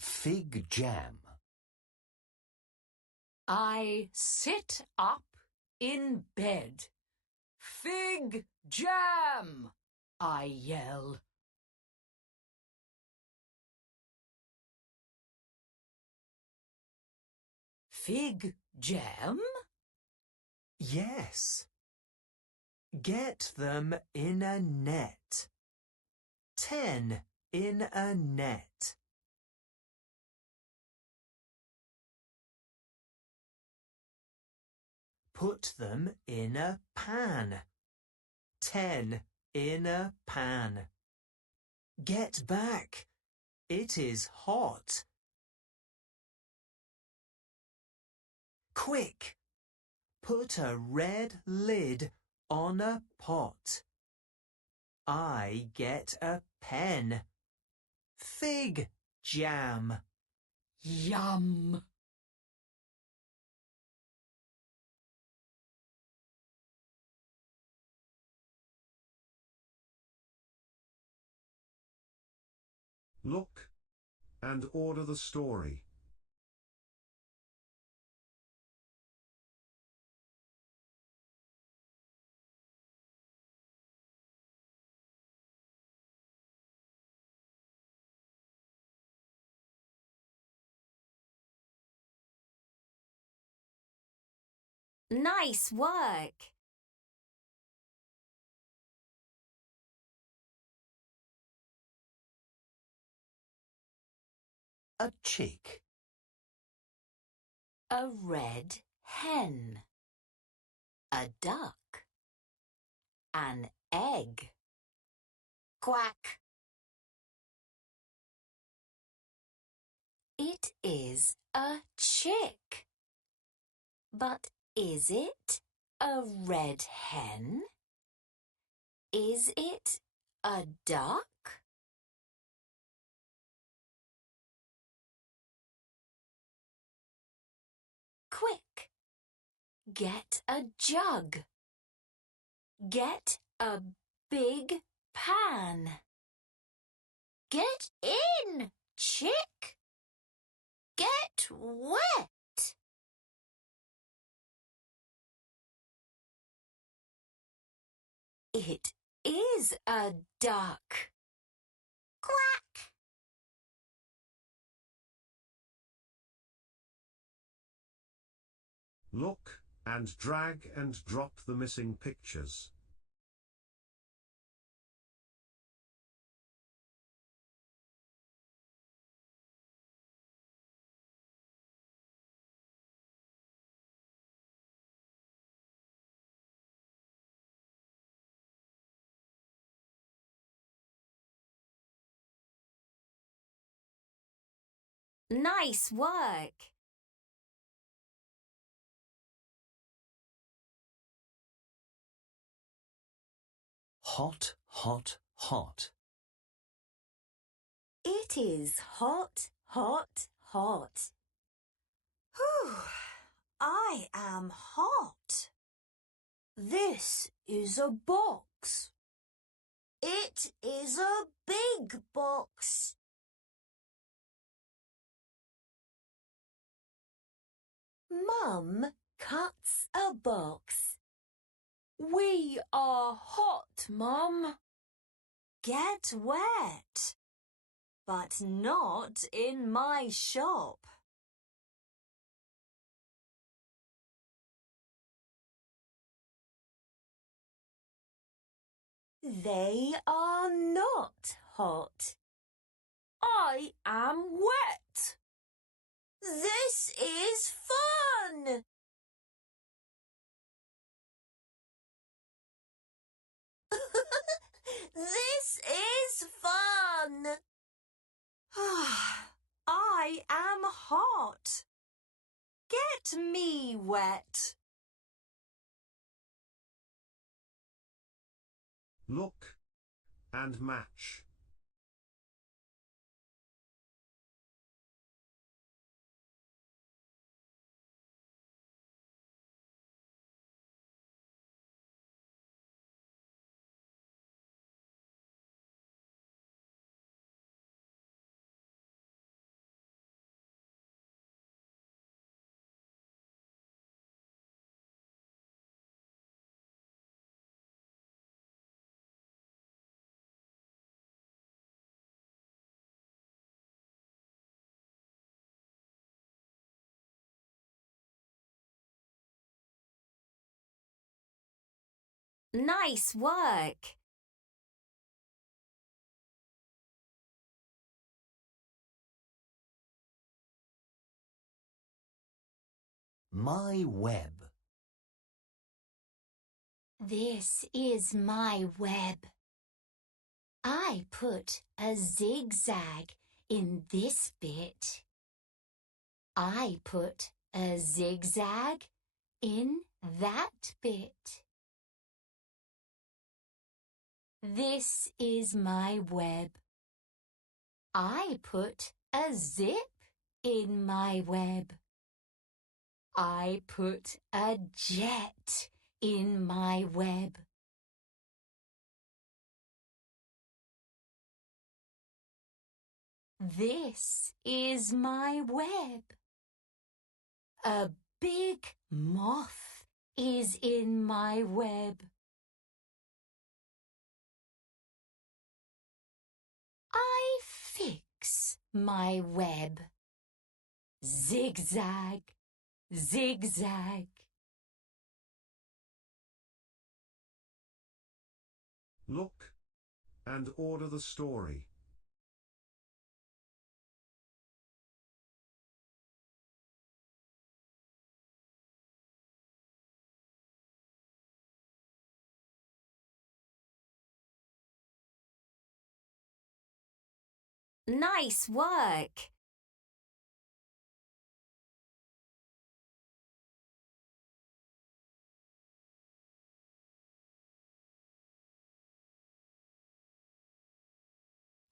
fig jam. I sit up in bed. Fig jam, I yell. Fig jam? Yes. Get them in a net. 10 in a net. Put them in a pan. 10 in a pan. Get back. It is hot. Quick! Put a red lid on a pot. I get a pen. Fig jam. Yum! Look and order the story. Nice work. A chick. A red hen. A duck. An egg. Quack. It is a chick. But is it a red hen? Is it a duck? Quick! Get a jug. Get a big pan. Get in, chick. Get wet. It is a duck. Quack! Look and drag and drop the missing pictures. Nice work. Hot, hot, hot. It is hot, hot, hot. Whew, I am hot. This is a box. It is a big box. Mum cuts a box. We are hot, Mum. Get wet. But not in my shop. They are not hot. I am wet. This is fun! This is fun! I am hot. Get me wet. Look and match. Nice work. My web. This is my web. I put a zigzag in this bit. I put a zigzag in that bit. This is my web. I put a zip in my web. I put a jet in my web. This is my web. A big moth is in my web. I fix my web. Zigzag, zigzag. Look and order the story. Nice work.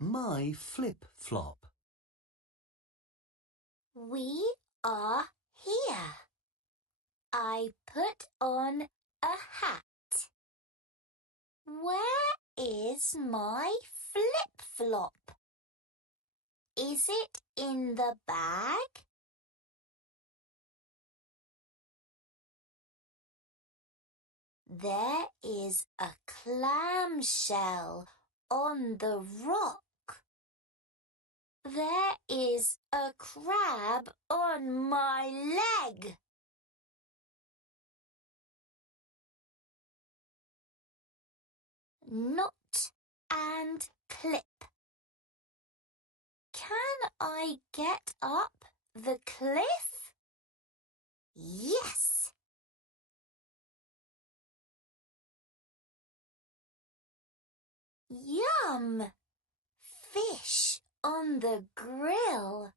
My flip-flop. We are here. I put on a hat. Where is my flip-flop? Is it in the bag? There is a clamshell on the rock. There is a crab on my leg. Knot and clip. Can I get up the cliff? Yes! Yum! Fish on the grill.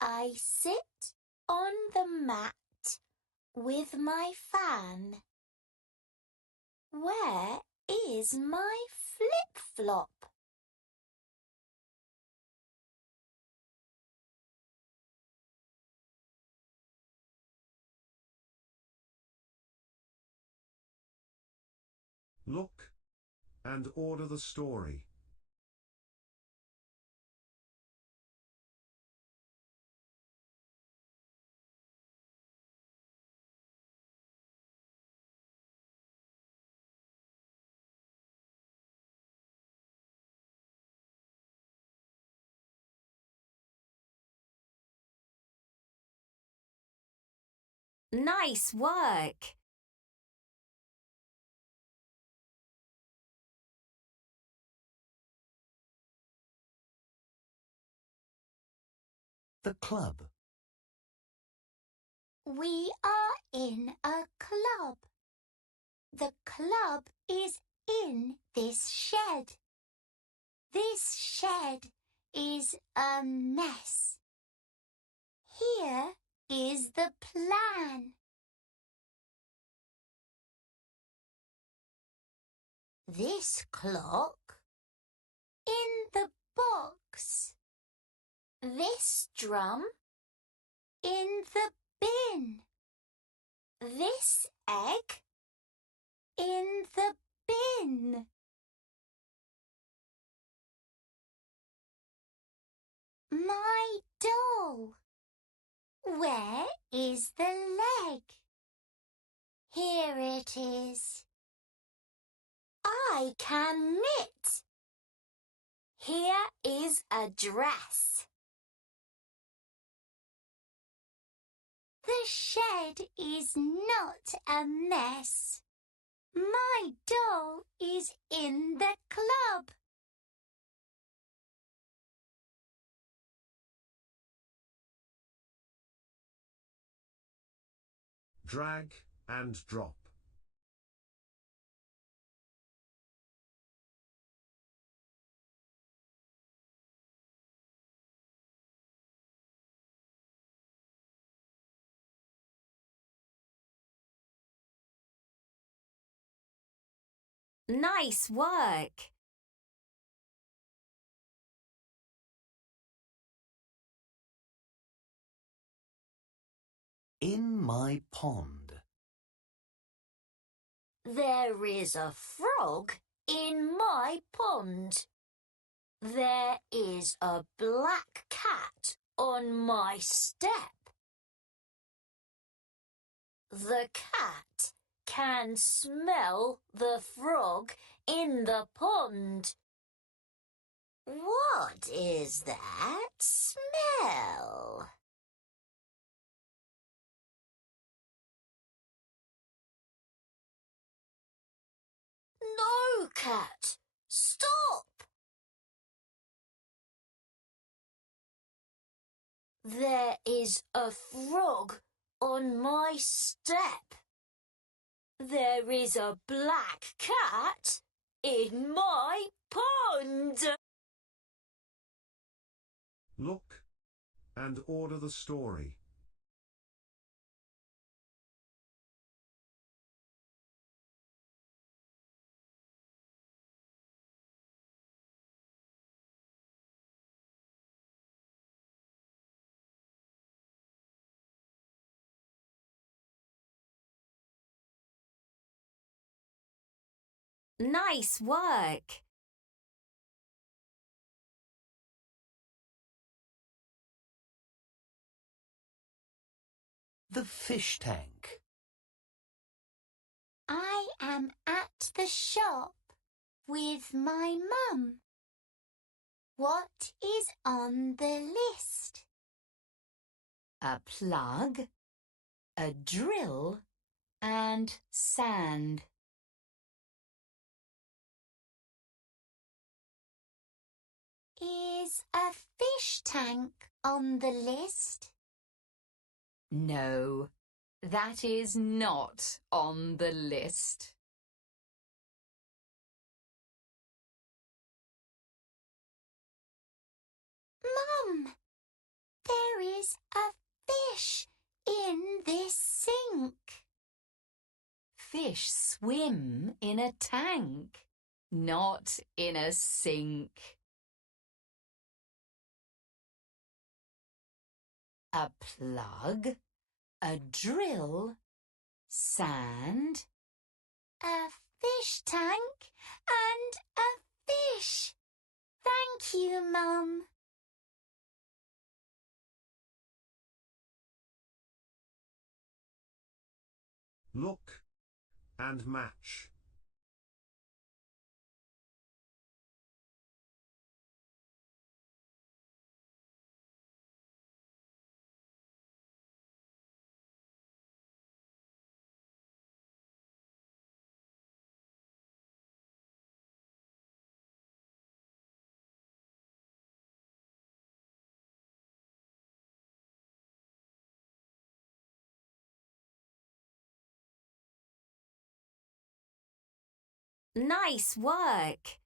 I sit on the mat with my fan. Where is my flip-flop? Look and order the story. Nice work. The club. We are in a club. The club is in this shed. This shed is a mess. Here is the plan. This clock in the box. This drum in the bin. This egg in the bin. My doll. Where is the leg? Here it is. I can knit. Here is a dress. The shed is not a mess. My doll is in the club. Drag and drop. Nice work. In my pond. There is a frog in my pond. There is a black cat on my step. The cat can smell the frog in the pond. What is that smell? No, cat! Stop! There is a frog on my step. There is a black cat in my pond. Look and order the story. Nice work. The fish tank. I am at the shop with my mum. What is on the list? A plug, a drill, and sand. Is a fish tank on the list? No, that is not on the list. Mum, there is a fish in this sink. Fish swim in a tank, not in a sink. A plug, a drill, sand, A fish tank and a fish. Thank you, Mum. Look and match. Nice work.